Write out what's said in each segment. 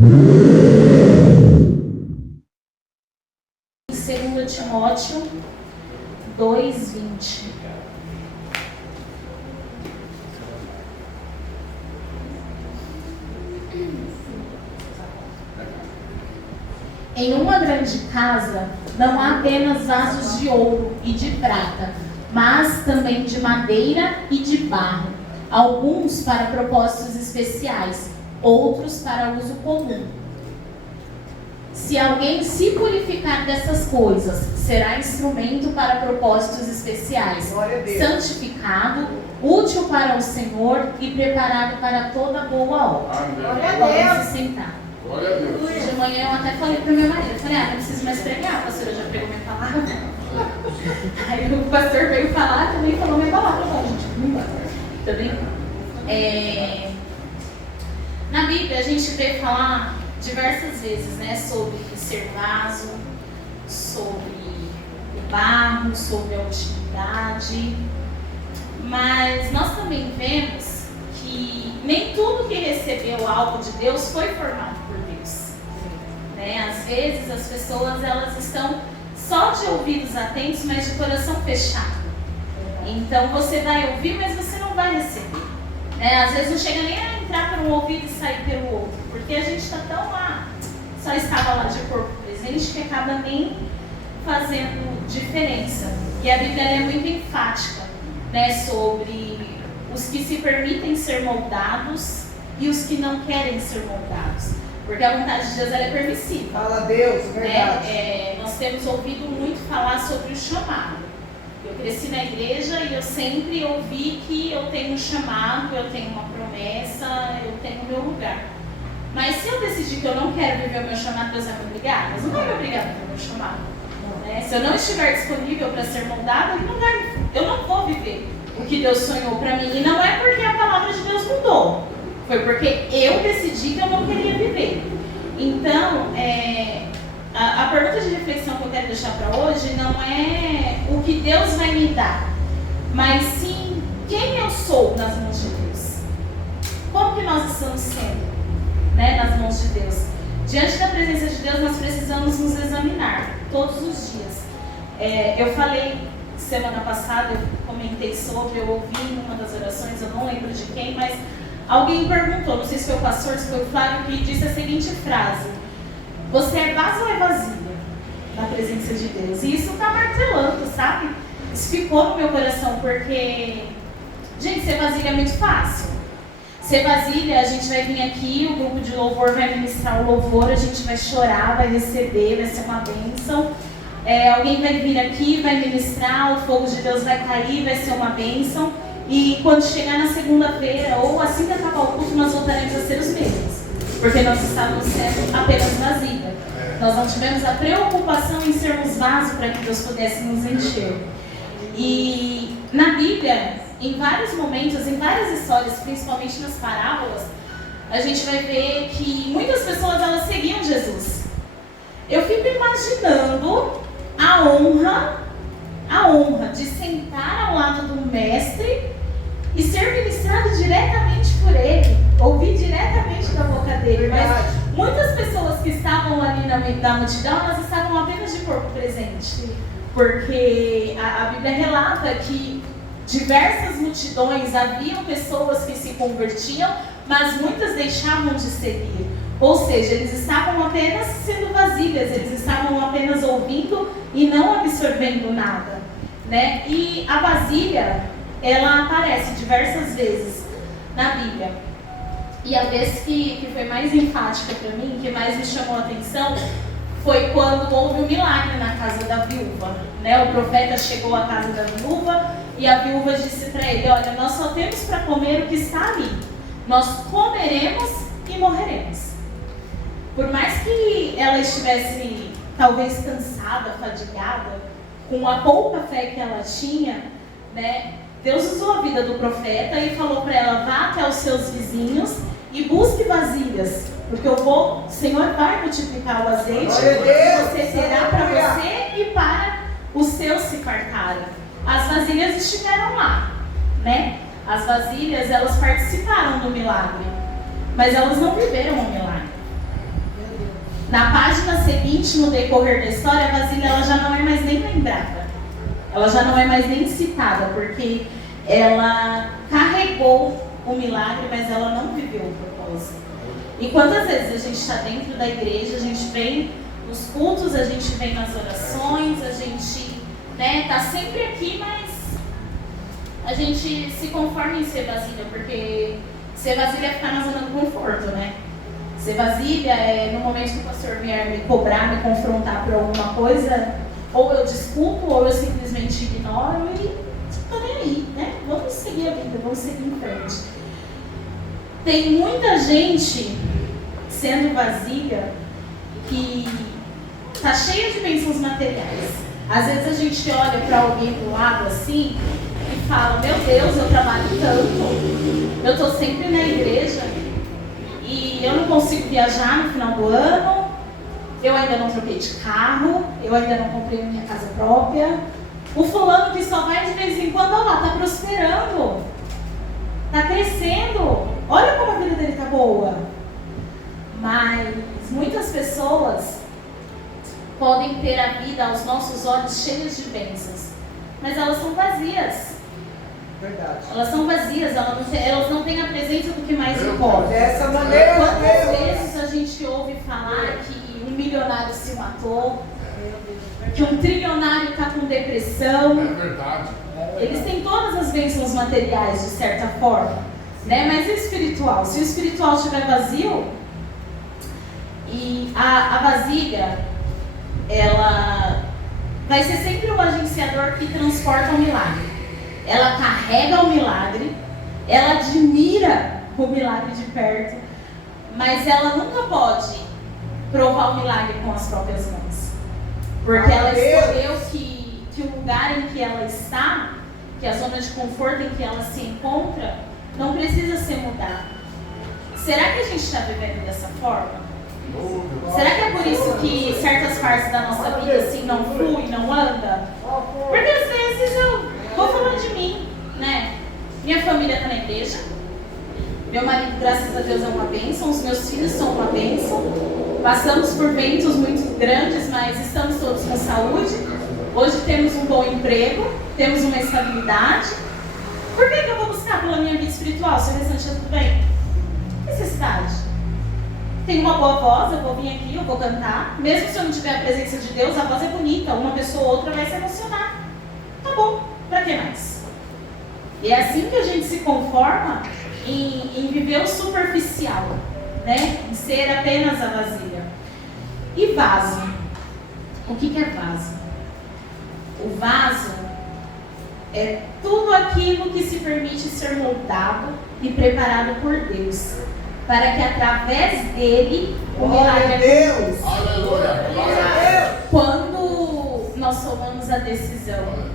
Em 2 Timóteo 2:20. Em uma grande casa não há apenas vasos de ouro e de prata, mas também de madeira e de barro, alguns para propósitos especiais, outros para uso comum. Se alguém se purificar dessas coisas, será instrumento para propósitos especiais, santificado, útil para o Senhor e preparado para toda boa obra. Podem se sentar. De manhã eu até falei para o meu marido, eu falei, não preciso mais pregar, a pastora já pegou minha palavra. Aí o pastor veio falar, também falou minha palavra, gente. Tá bem? Na Bíblia a gente vê falar diversas vezes, né, sobre ser vaso, sobre o barro, sobre a utilidade, mas nós também vemos que nem tudo que recebeu algo de Deus foi formado por Deus, né? Às vezes as pessoas elas estão só de ouvidos atentos, mas de coração fechado. Então você vai ouvir, mas você não vai receber, né? Às vezes não chega nem a entrar por um ouvido e sair pelo outro, porque a gente está tão lá, só estava lá de corpo presente, que acaba nem fazendo diferença. E a Bíblia é muito enfática, né, sobre os que se permitem ser moldados e os que não querem ser moldados. Porque a vontade de Deus ela é permissiva. Fala a Deus, verdade. Né? Nós temos ouvido muito falar sobre o chamado. Eu cresci na igreja e eu sempre ouvi que eu tenho um chamado, eu tenho uma promessa, eu tenho o meu lugar. Mas se eu decidir que eu não quero viver o meu chamado, Deus vai me obrigar? Deus não vai me obrigar a viver o meu chamado. Né? Se eu não estiver disponível para ser moldado, eu não vou viver o que Deus sonhou para mim. E não é porque a palavra de Deus mudou. Foi porque eu decidi que eu não queria viver. Então, a pergunta de reflexão que eu quero deixar para hoje não é o que Deus vai me dar, mas sim quem eu sou nas mãos de Deus. Como que nós estamos sendo, né, nas mãos de Deus? Diante da presença de Deus, nós precisamos nos examinar todos os dias. Eu falei semana passada, eu comentei sobre, eu ouvi numa das orações, eu não lembro de quem, mas alguém perguntou, não sei se foi o pastor, se foi o Flávio, que disse a seguinte frase: você é vaso ou é vasilha na presença de Deus? E isso está martelando, sabe? Isso ficou no meu coração, porque, gente, ser vasilha é muito fácil. Ser vasilha, a gente vai vir aqui, o grupo de louvor vai ministrar o louvor, a gente vai chorar, vai receber, vai ser uma bênção. Alguém vai vir aqui, vai ministrar, o fogo de Deus vai cair, vai ser uma bênção. E quando chegar na segunda-feira, ou assim que acabar o culto, nós voltaremos a ser os mesmos. Porque nós estávamos sendo apenas vasilha. Nós não tivemos a preocupação em sermos vaso para que Deus pudesse nos encher. E na Bíblia, em vários momentos, em várias histórias, principalmente nas parábolas, a gente vai ver que muitas pessoas elas seguiam Jesus. Eu fico imaginando a honra de sentar ao lado do mestre e ser ministrado diretamente por ele, ouvir diretamente da boca dele. Mas muitas pessoas que estavam ali na multidão, elas estavam apenas de corpo presente, porque a Bíblia relata que diversas multidões, haviam pessoas que se convertiam, mas muitas deixavam de seguir. Ou seja, eles estavam apenas sendo vasilhas, eles estavam apenas ouvindo e não absorvendo nada, né? E a vasilha, ela aparece diversas vezes na Bíblia. E a vez que foi mais enfática para mim, que mais me chamou a atenção, foi quando houve um milagre na casa da viúva, né? O profeta chegou à casa da viúva e a viúva disse para ele: olha, nós só temos para comer o que está ali. Nós comeremos e morreremos. Por mais que ela estivesse talvez cansada, fadigada, com a pouca fé que ela tinha, né? Deus usou a vida do profeta e falou para ela: vá até os seus vizinhos e busque vasilhas, porque o Senhor vai multiplicar o azeite, você terá para você e para os seus se fartarem. As vasilhas estiveram lá, né? As vasilhas, elas participaram do milagre, mas elas não viveram o milagre. Na página seguinte, no decorrer da história, a vasilha ela já não é mais nem lembrada. Ela já não é mais nem citada, porque ela carregou o milagre, mas ela não viveu o propósito. E quantas vezes a gente está dentro da igreja, a gente vem nos cultos, a gente vem nas orações, a gente tá sempre aqui, mas a gente se conforma em ser vasilha, porque ser vasilha é ficar na zona do conforto, né? Ser vasilha é no momento que o pastor vier me cobrar, me confrontar por alguma coisa, ou eu discuto, ou eu simplesmente ignoro e tô nem aí, né? Vamos seguir a vida, vamos seguir em frente. Tem muita gente sendo vasilha que tá cheia de bênçãos materiais. Às vezes a gente olha para alguém do lado assim e fala, meu Deus, eu trabalho tanto, eu tô sempre na igreja e eu não consigo viajar no final do ano, eu ainda não troquei de carro, eu ainda não comprei minha casa própria. O fulano que só vai de vez em quando, olha lá, tá prosperando, tá crescendo, olha como a vida dele tá boa. Mas muitas pessoas podem ter a vida aos nossos olhos cheias de bênçãos, mas elas são vazias. Verdade. Elas são vazias, elas não têm a presença do que mais importa. Dessa maneira, quantas vezes a gente ouve falar que um milionário se matou, que um trilionário está com depressão? É verdade. Eles têm todas as bênçãos materiais, de certa forma, né? Mas e o espiritual? Se o espiritual estiver vazio, e a vasilha, ela vai ser sempre o agenciador que transporta o milagre. Ela carrega o milagre, ela admira o milagre de perto, mas ela nunca pode provar o milagre com as próprias mãos. Porque ela escolheu que o lugar em que ela está, que a zona de conforto em que ela se encontra, não precisa ser mudada. Será que a gente está vivendo dessa forma? Será que é por isso que certas partes da nossa vida assim não flui, não anda? Porque às vezes eu vou falar de mim, né? Minha família está na igreja, meu marido, graças a Deus, é uma bênção, os meus filhos são uma bênção, passamos por ventos muito grandes, mas estamos todos com saúde. Hoje temos um bom emprego, temos uma estabilidade. Por que eu vou buscar pela minha vida espiritual se o restante está tudo bem? Necessidade. Tenho uma boa voz, eu vou vir aqui, eu vou cantar. Mesmo se eu não tiver a presença de Deus, a voz é bonita. Uma pessoa ou outra vai se emocionar. Tá bom, pra que mais? E é assim que a gente se conforma em viver o superficial, né? Em ser apenas a vasilha. E vaso? O que é vaso? O vaso é tudo aquilo que se permite ser moldado e preparado por Deus, para que através dele o milagre aconteça. Aleluia! Quando nós tomamos a decisão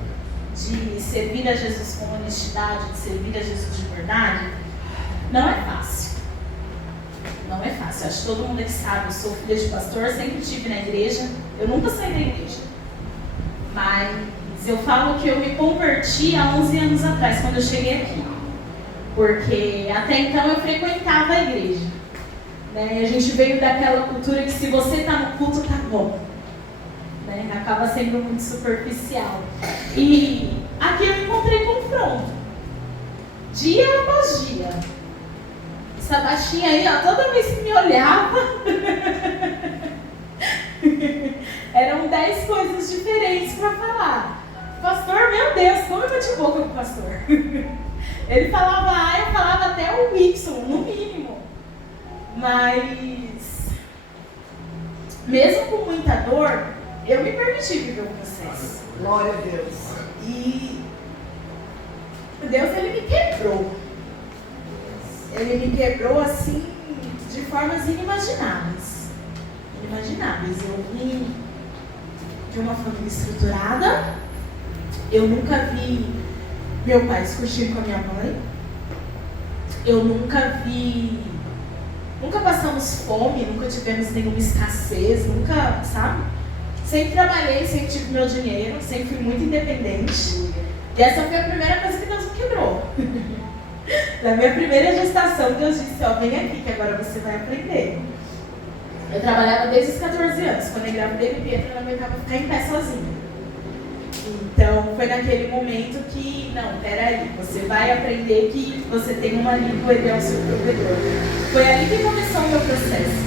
de servir a Jesus com honestidade, de servir a Jesus de verdade, não é fácil. Não é fácil. Acho que todo mundo aqui sabe, eu sou filha de pastor, sempre estive na igreja, eu nunca saí da igreja. Mas eu falo que eu me converti há 11 anos atrás, quando eu cheguei aqui. Porque até então eu frequentava a igreja, né? A gente veio daquela cultura que se você está no culto, tá bom, né? Acaba sendo muito superficial. E aqui eu encontrei confronto, dia após dia. Essa baixinha aí, ó, toda vez que me olhava, eram 10 coisas diferentes para falar. Pastor, meu Deus, como eu bati boca com o pastor. Ele falava A, eu falava até o Y, no mínimo. Mas, mesmo com muita dor, eu me permiti viver o processo. Glória a Deus. E Deus, Ele me quebrou. Ele me quebrou assim, de formas inimagináveis. Inimagináveis. Eu vim de uma família estruturada. Eu nunca vi meu pai discutindo com a minha mãe. Eu nunca passamos fome, nunca tivemos nenhuma escassez, nunca, sabe? Sempre trabalhei, sempre tive meu dinheiro, sempre fui muito independente. E essa foi a primeira coisa que Deus me quebrou. Na minha primeira gestação, Deus disse, ó, vem aqui que agora você vai aprender. Eu trabalhava desde os 14 anos. Quando eu engravidei do Pietro, ela me aguentava ficar em pé sozinha. Então, foi naquele momento que, não, peraí, você vai aprender que você tem um marido, ele é o seu provedor. Foi ali que começou o meu processo.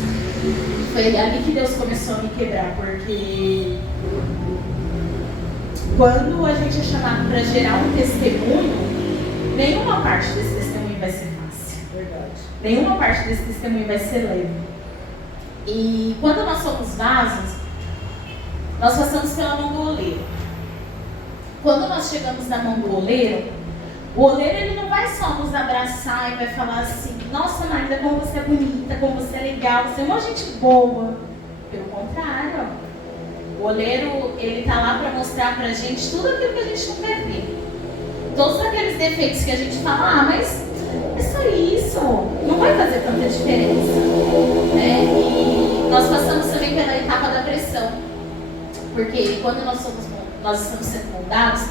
Foi ali que Deus começou a me quebrar, porque quando a gente é chamado para gerar um testemunho, nenhuma parte desse testemunho vai ser fácil. Verdade. Nenhuma parte desse testemunho vai ser leve. E quando nós somos vasos, nós passamos pela mão do oleiro. Quando nós chegamos na mão do oleiro, o oleiro ele não vai só nos abraçar e vai falar assim: nossa, Marida, como você é bonita, como você é legal, você é uma gente boa. Pelo contrário, o oleiro ele tá lá para mostrar pra gente tudo aquilo que a gente não quer ver. Todos aqueles defeitos que a gente fala: mas é só isso, não vai fazer tanta diferença, né? E nós passamos também pela etapa da pressão, porque quando nós estamos sendo moldados,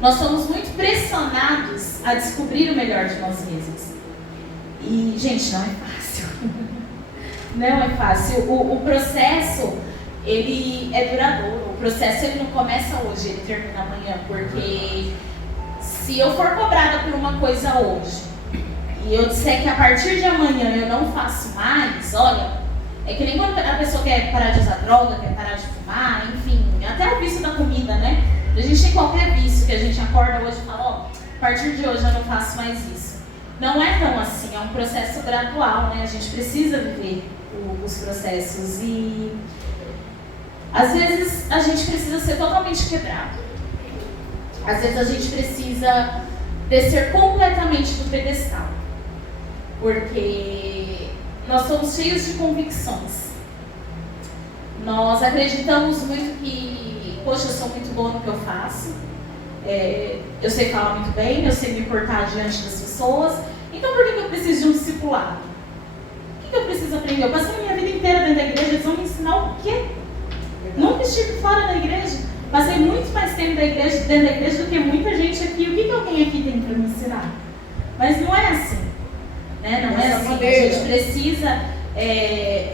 nós somos muito pressionados a descobrir o melhor de nós mesmos. E, gente, não é fácil. Não é fácil. O processo, ele é duradouro. O processo, ele não começa hoje, ele termina amanhã. Porque se eu for cobrada por uma coisa hoje, e eu disser que a partir de amanhã eu não faço mais, olha, é que nem quando a pessoa quer parar de usar droga, quer parar de fumar, enfim, até o vício da comida, né? A gente tem qualquer vício que a gente acorda hoje e fala: ó, a partir de hoje eu não faço mais isso. Não é tão assim, é um processo gradual, né? A gente precisa viver os processos e às vezes a gente precisa ser totalmente quebrado. Às vezes a gente precisa descer completamente do pedestal, porque nós somos cheios de convicções. Nós acreditamos muito que, poxa, eu sou muito boa no que eu faço, eu sei falar muito bem, eu sei me portar diante das pessoas, então por que eu preciso de um discipulado? O que eu preciso aprender? Eu passei a minha vida inteira dentro da igreja, eles vão me ensinar o quê? Nunca estive fora da igreja, passei muito mais tempo dentro da igreja do que muita gente aqui. O que alguém aqui tem para me ensinar? Mas não é assim, né? Não é assim. A gente precisa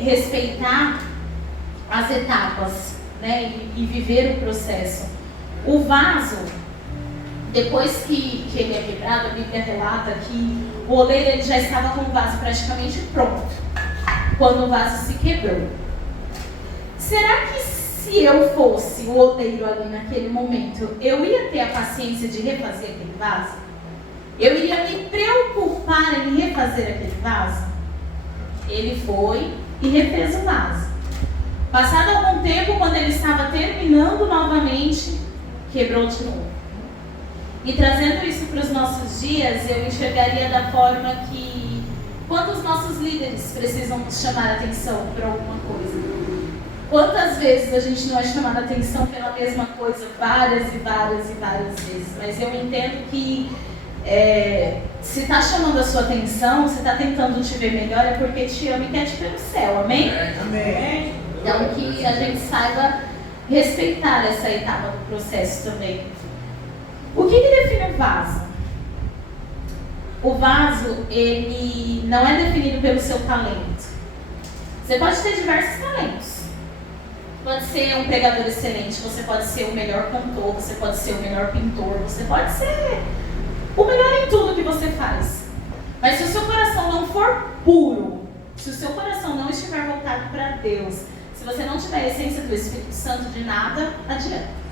respeitar as etapas, né? E viver o processo. O vaso, depois que ele é quebrado, a Bíblia relata que o oleiro ele já estava com o vaso praticamente pronto quando o vaso se quebrou. Será que se eu fosse o oleiro ali naquele momento, eu ia ter a paciência de refazer aquele vaso? Eu iria me preocupar em refazer aquele vaso? Ele foi e refez o vaso. Passado algum tempo, quando ele estava terminando novamente, quebrou de novo. E trazendo isso para os nossos dias, eu enxergaria da forma que, quando os nossos líderes precisam nos chamar a atenção para alguma coisa, quantas vezes a gente não é chamado a atenção pela mesma coisa várias e várias e várias vezes. Mas eu entendo que se está chamando a sua atenção, se está tentando te ver melhor, é porque te ama e quer te ver no céu, amém? Amém. Então que a gente saiba respeitar essa etapa do processo também. O que define o vaso? O vaso, ele não é definido pelo seu talento. Você pode ter diversos talentos. Pode ser um pregador excelente, você pode ser o melhor cantor, você pode ser o melhor pintor, você pode ser o melhor em tudo que você faz. Mas se o seu coração não for puro, se o seu coração não estiver voltado para Deus, se você não tiver a essência do Espírito Santo, de nada adianta.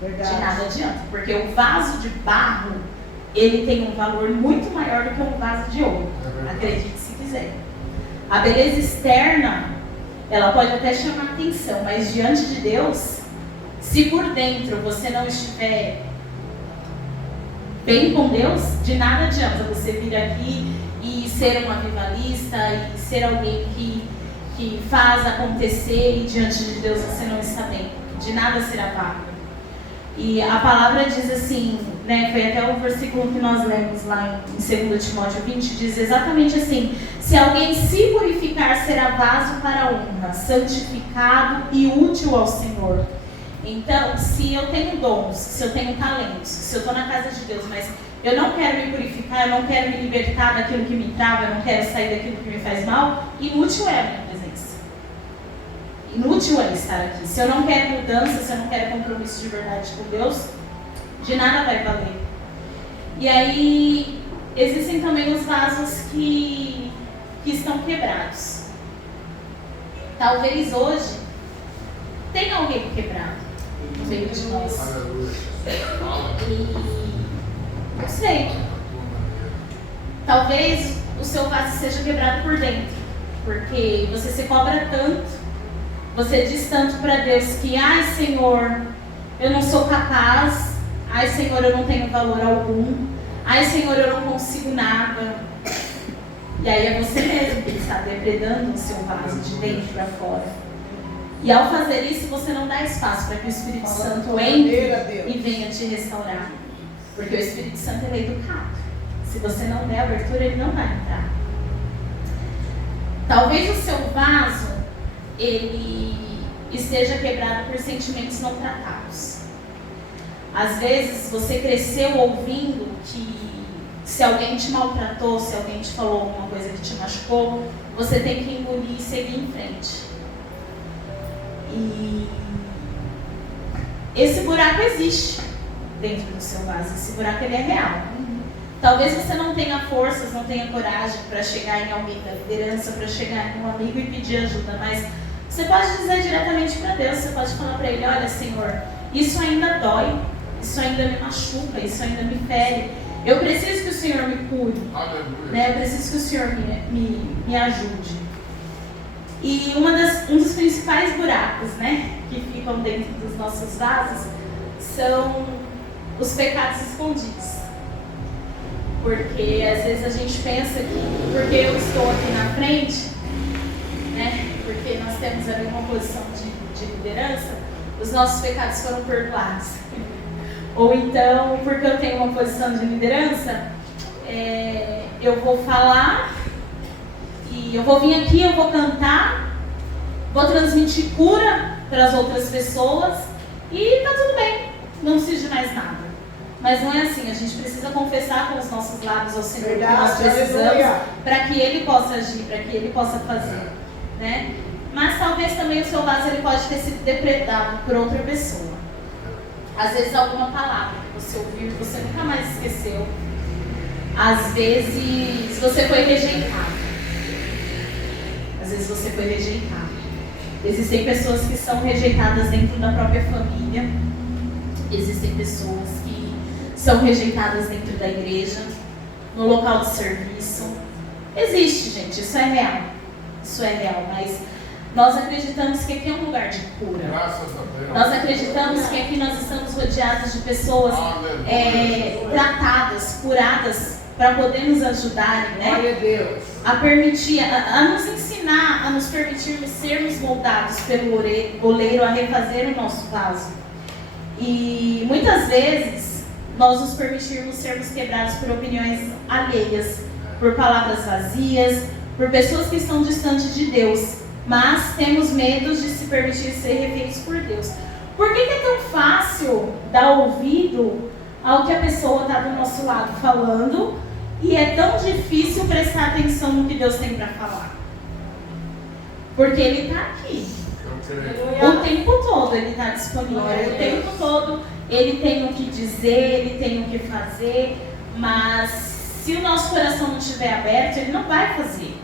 Verdade. De nada adianta, porque o vaso de barro, ele tem um valor muito maior do que um vaso de ouro. Acredite se quiser. A beleza externa, ela pode até chamar atenção, mas diante de Deus, se por dentro você não estiver bem com Deus, de nada adianta você vir aqui e ser um avivalista e ser alguém que faz acontecer e diante de Deus você não está bem. De nada será válido. E a palavra diz assim, né, foi até o versículo que nós lemos lá em 2 Timóteo 20, diz exatamente assim: se alguém se purificar, será vaso para a honra, santificado e útil ao Senhor. Então, se eu tenho dons, se eu tenho talentos, se eu estou na casa de Deus, mas eu não quero me purificar, eu não quero me libertar daquilo que me trava, eu não quero sair daquilo que me faz mal, inútil é a minha presença. inútil é estar aqui. Se eu não quero mudança, se eu não quero compromisso de verdade com Deus, de nada vai valer. E aí, existem também os vasos que estão quebrados. Talvez hoje tenha alguém quebrado no meio de nós. E não sei. Talvez o seu vaso seja quebrado por dentro, porque você se cobra tanto, você diz tanto para Deus que, ai Senhor, eu não sou capaz, ai Senhor, eu não tenho valor algum, ai Senhor, eu não consigo nada. E aí é você mesmo que está depredando o seu vaso de dentro para fora. E ao fazer isso, você não dá espaço para que o Espírito Santo entre e venha te restaurar. Porque o Espírito Santo ele é educado. Se você não der abertura, ele não vai entrar. Talvez o seu vaso ele esteja quebrado por sentimentos não tratados. Às vezes você cresceu ouvindo que se alguém te maltratou, se alguém te falou alguma coisa que te machucou, você tem que engolir e seguir em frente. E esse buraco existe dentro do seu vaso. Esse buraco ele é real. Talvez você não tenha forças, não tenha coragem para chegar em alguém da liderança, para chegar em um amigo e pedir ajuda, mas você pode dizer diretamente para Deus, você pode falar para Ele, olha Senhor, isso ainda dói, isso ainda me machuca, isso ainda me fere. Eu preciso que o Senhor me cure, né? Eu preciso que o Senhor me ajude. E um dos principais buracos, né, que ficam dentro dos nossos vasos são os pecados escondidos. Porque às vezes a gente pensa que porque eu estou aqui na frente, né, porque nós temos ali uma posição de liderança, os nossos pecados foram perdoados. Ou então, porque eu tenho uma posição de liderança, eu vou falar e eu vou vir aqui, eu vou cantar, vou transmitir cura para as outras pessoas e tá tudo bem, não preciso de mais nada. Mas não é assim, a gente precisa confessar com os nossos lábios ao Senhor que nós precisamos para que Ele possa agir, para que Ele possa fazer, né? Mas talvez também o seu vaso ele pode ter sido depredado por outra pessoa. Às vezes alguma palavra que você ouviu e você nunca mais esqueceu. Às vezes você foi rejeitado. Às vezes você foi rejeitado. Existem pessoas que são rejeitadas dentro da própria família. Existem pessoas que são rejeitadas dentro da igreja, no local de serviço. Existe, gente, isso é real. Isso é real, mas nós acreditamos que aqui é um lugar de cura. Nós acreditamos que aqui nós estamos rodeados de pessoas tratadas, curadas, para poder nos ajudarem, né? A permitir, a nos ensinar, a nos permitirmos sermos moldados pelo oleiro, a refazer o nosso vaso. E muitas vezes nós nos permitirmos sermos quebrados por opiniões alheias, por palavras vazias, por pessoas que estão distantes de Deus. Mas temos medo de se permitir ser refeitos por Deus. Por que é tão fácil dar ouvido ao que a pessoa está do nosso lado falando e é tão difícil prestar atenção no que Deus tem para falar? Porque Ele está aqui. O tempo todo Ele está disponível. O tempo todo Ele tem o que dizer, Ele tem o que fazer. Mas se o nosso coração não estiver aberto, Ele não vai fazer.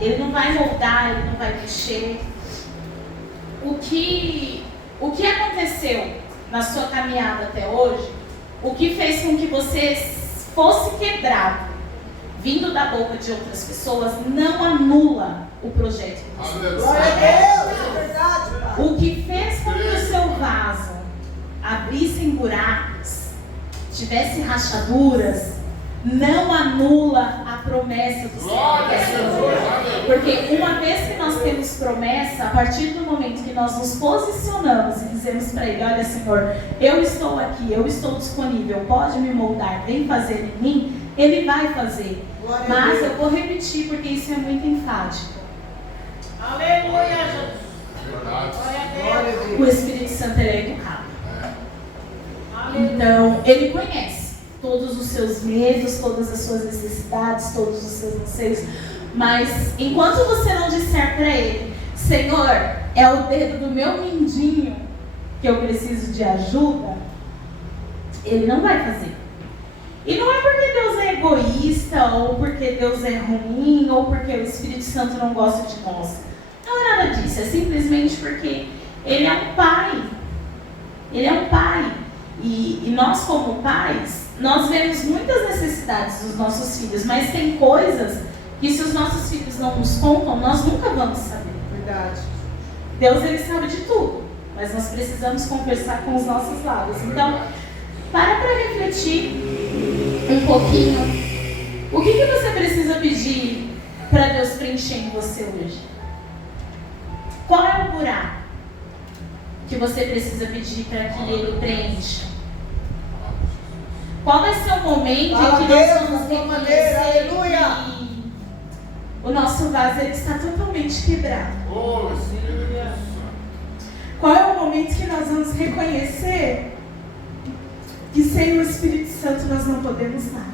Ele não vai moldar, Ele não vai mexer. O que aconteceu na sua caminhada até hoje, o que fez com que você fosse quebrado, vindo da boca de outras pessoas, não anula o projeto que você fez. Glória a Deus, é verdade. O que fez com que o seu vaso abrisse em buracos, tivesse rachaduras, não anula a promessa do Senhor. Porque uma vez que nós temos promessa, a partir do momento que nós nos posicionamos e dizemos para Ele, olha Senhor, eu estou aqui, eu estou disponível, pode me moldar, vem fazer em mim, Ele vai fazer. Mas eu vou repetir porque isso é muito enfático. Aleluia, Jesus. Glória a Deus. O Espírito Santo ele é educado. Então, Ele conhece todos os seus medos, todas as suas necessidades, todos os seus anseios. Mas enquanto você não disser para Ele, Senhor, é o dedo do meu mindinho que eu preciso de ajuda, Ele não vai fazer. E não é porque Deus é egoísta, ou porque Deus é ruim, ou porque o Espírito Santo não gosta de nós. Não é nada disso, é simplesmente porque Ele é um pai. Ele é um pai. E nós, como pais, nós vemos muitas necessidades dos nossos filhos, mas tem coisas que, se os nossos filhos não nos contam, nós nunca vamos saber. Verdade. Deus, Ele sabe de tudo, mas nós precisamos conversar com os nossos lábios. Então, para refletir um pouquinho. O que você precisa pedir para Deus preencher em você hoje? Qual é o buraco que você precisa pedir para que Ele preencha? Qual vai ser o momento em que nós vamos reconhecer que o nosso vaso ele está totalmente quebrado? Qual é o momento que nós vamos reconhecer que sem o Espírito Santo nós não podemos nada?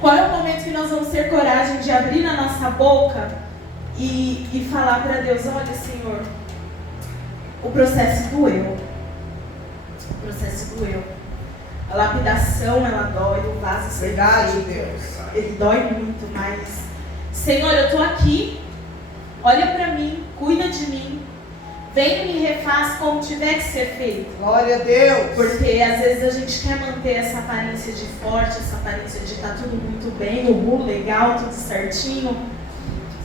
Qual é o momento que nós vamos ter coragem de abrir a nossa boca e falar para Deus: olha, Senhor, o processo doeu. O processo doeu. A lapidação, ela dói, o vaso ser Verdade, feito, Deus. ele dói muito, mas Senhor, eu estou aqui, olha para mim, cuida de mim, vem e me refaz como tiver que ser feito. Glória a Deus. Porque às vezes a gente quer manter essa aparência de forte, essa aparência de estar tudo muito bem, legal, tudo certinho,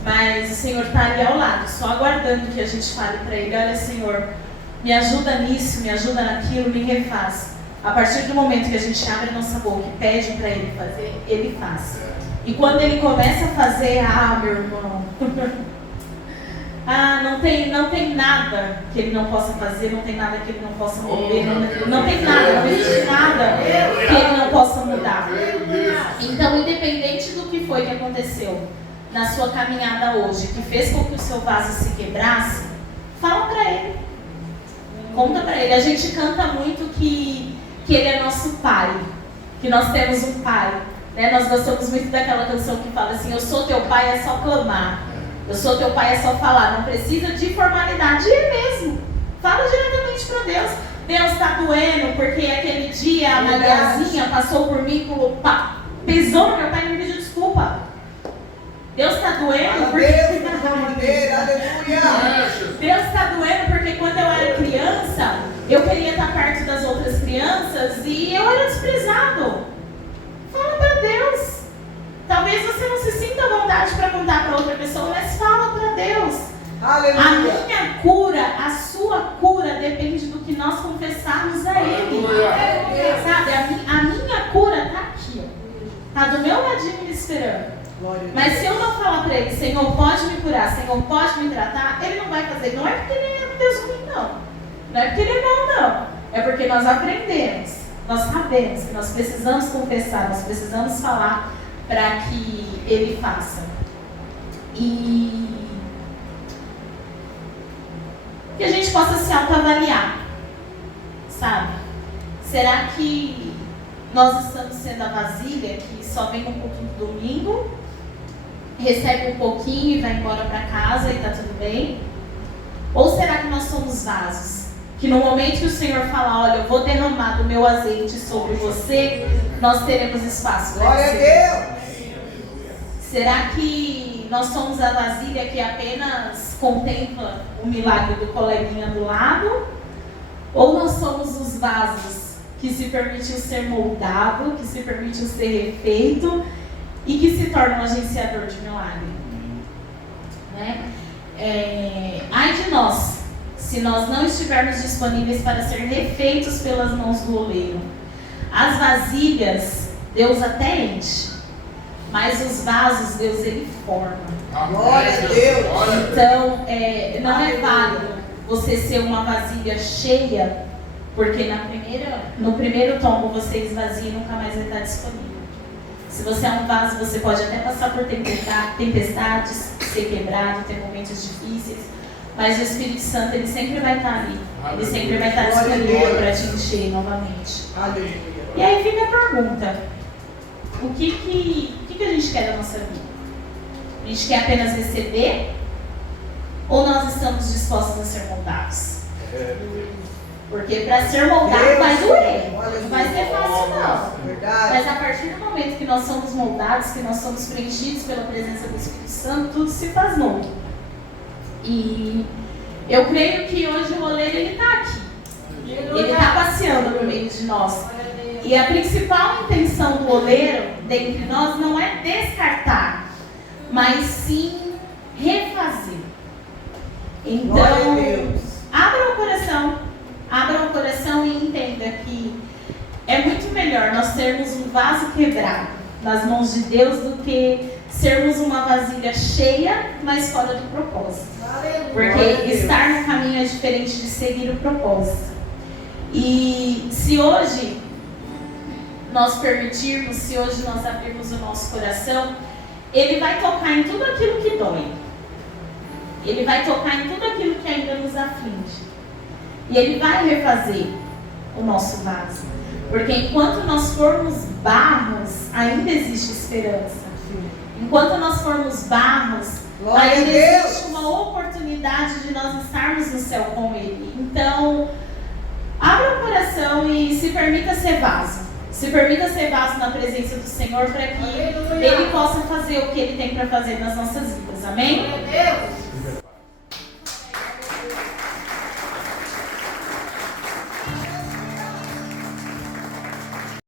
mas o Senhor está ali ao lado, só aguardando que a gente fale para Ele: olha, Senhor, me ajuda nisso, me ajuda naquilo, me refaz. A partir do momento que a gente abre a nossa boca e pede para Ele fazer, Ele faz. E quando Ele começa a fazer, meu irmão, não tem nada que Ele não possa fazer, não tem nada que Ele não possa mover, não tem nada, não existe nada que Ele não possa mudar. Então, independente do que foi que aconteceu na sua caminhada hoje, que fez com que o seu vaso se quebrasse, fala para Ele, conta para Ele. A gente canta muito que Ele é nosso Pai, que nós temos um Pai, né? Nós gostamos muito daquela canção que fala assim: eu sou teu Pai, é só clamar. Eu sou teu Pai, é só falar. Não precisa de formalidade. E é mesmo. Fala diretamente para Deus. Deus, está doendo porque aquele dia a Mariazinha passou por mim, pisou no meu pé e me pediu desculpa. Deus está doendo porque... Deus está doendo porque quando eu era criança, eu queria estar perto das outras crianças e eu era desprezado. Fala para Deus. Talvez você não se sinta à vontade para contar para outra pessoa, mas fala para Deus. Aleluia. A minha cura, a sua cura depende do que nós confessarmos a Ele. Sabe, a minha cura está aqui, está do meu ladinho me esperando. Mas se eu não falar para Ele: Senhor, pode me curar, Senhor, pode me tratar, Ele não vai fazer. Não é porque Ele é um Deus ruim, não. Não é porque Ele é bom, não. É porque nós aprendemos, nós sabemos que nós precisamos confessar, nós precisamos falar para que Ele faça. E que a gente possa se autoavaliar, sabe? Será que nós estamos sendo a vasilha que só vem um pouquinho no domingo, recebe um pouquinho e vai embora para casa e está tudo bem? Ou será que nós somos vasos que no momento que o Senhor falar: olha, eu vou derramar do meu azeite sobre você, nós teremos espaço? Glória a Deus. Será que nós somos a vasilha que apenas contempla o milagre do coleguinha do lado? Ou nós somos os vasos que se permitiu ser moldado, que se permitiu ser refeito e que se torna um agenciador de milagre? Né? Ai de nós, se nós não estivermos disponíveis para ser refeitos pelas mãos do oleiro. As vasilhas, Deus até enche, mas os vasos, Deus, Ele forma. Glória a Deus. Então, não é válido você ser uma vasilha cheia, porque no primeiro tombo você esvazia e nunca mais vai estar disponível. Se você é um vaso, você pode até passar por tempestades, ser quebrado, ter momentos difíceis, mas o Espírito Santo, Ele sempre vai estar ali. Ele sempre vai estar disponível para te encher novamente. Aleluia. E aí fica a pergunta: o que a gente quer da nossa vida? A gente quer apenas receber? Ou nós estamos dispostos a ser moldados? Porque para ser moldado vai doer. Não vai ser fácil não. Verdade. Mas a partir do momento que nós somos moldados, que nós somos preenchidos pela presença do Espírito Santo, tudo se faz novo. E eu creio que hoje o oleiro ele está aqui. Ele está passeando no meio de nós. E a principal intenção do oleiro dentre nós não é descartar, mas sim refazer. Então, abra o coração e entenda que é muito melhor nós sermos um vaso quebrado nas mãos de Deus do que sermos uma vasilha cheia, mas fora do propósito. Porque estar no caminho é diferente de seguir o propósito. E se hoje nós permitirmos, se hoje nós abrirmos o nosso coração, Ele vai tocar em tudo aquilo que dói. Ele vai tocar em tudo aquilo que ainda nos aflige. E Ele vai refazer o nosso vaso. Porque enquanto nós formos barros, ainda existe esperança. Enquanto nós formos barros, ainda existe uma oportunidade de nós estarmos no céu com Ele. Então, abra o coração e se permita ser vaso. Se permita ser vaso na presença do Senhor para que Ele possa fazer o que Ele tem para fazer nas nossas vidas. Amém?